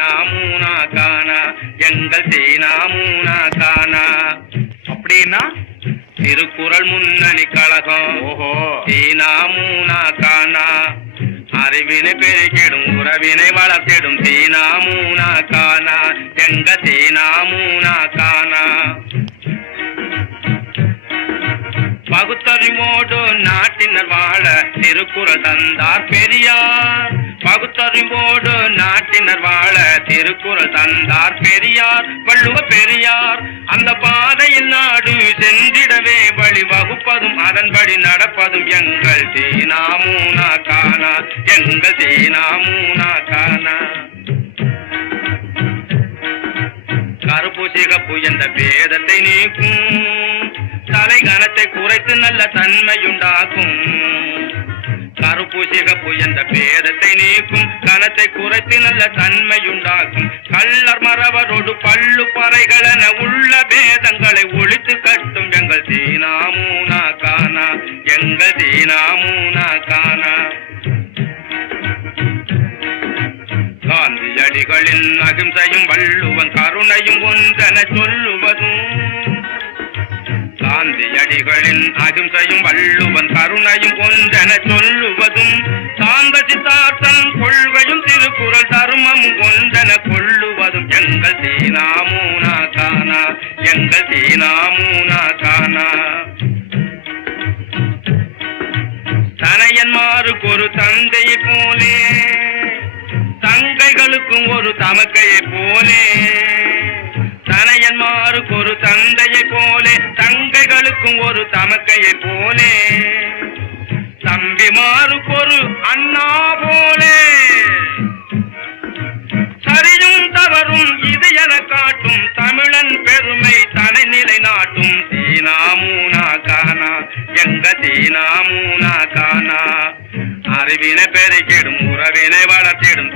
சீனாமூனா கானா எங்கள் சீனாமூனா கானா. அப்படின்னா திருக்குறள் முன்னணி கழகம். ஓஹோ. சீனாமூனா கானா அறிவினை பெருகிடும் உறவினை வளர்த்திடும் சீனாமூனா கானா எங்க சீனாமூனா கானா. பகுத்தறிவோடு நாட்டினர் வாழ திருக்குறள் தந்தார் பெரியார். பகுத்தறிவோடு நாட்டினர் வாழ திருக்குறள் தந்தார் பெரியார். வள்ளுவ பெரியார் அந்த பாதையில் நாடு சென்றிடவே வழி வகுப்பதும் அதன்படி நடப்பதும் எங்கள் சீனாமூனா கானா எங்கள் சீனாமூனா கானா. கருப்பு சிகப்பு என்ற பேதத்தை நீக்கும் தலை கனத்தை குறைத்து நல்ல தன்மையுண்டாக்கும். கருப்பு சிகப்பு என்ற பேதத்தை நீக்கும் கனத்தை குறைத்து நல்ல தன்மையுண்டாக்கும். கள்ளர் மறவரோடு பள்ளு பறைகளென உள்ள பேதங்களை ஒழித்து கட்டும் எங்கள் சீனாமூனா கானா எங்கள் சீனாமூனா கானா. காந்தியடிகளின் அகிம்சையும் வள்ளுவன் கருணையும் ஒன்றென சொல்லுவதும். காந்தியடிகளின் அகிம்சையும் வள்ளுவன் கருணையும் ஒன்றென சொல்லுவதும். சாந்த சித்தார்த்தன் கொள்கையும் திருக்குறள் தர்மமும் ஒன்றென கொள்ளுவதும் எங்கள் சீனாமூனா கானா எங்கள் சீனாமூனா கானா. தனையன்மாருக்கு ஒரு தந்தையை போலே தங்கைகளுக்கும் ஒரு தமக்கையை போலே. தனையன்மாருக்கு ஒரு தந்தையை போலே தங்கைகளுக்கும் ஒரு தமக்கையை போலே. தம்பிமாருக்கு ஒரு அண்ணா போலே. சரியும் தவறும் இது என காட்டும் தமிழன் பெருமை தனை நிலை நாட்டும் சீனாமூனா கானா எங்க சீனாமூனா கானா. அறிவினை பெருகிடும் உறவினை வளர்த்திடும்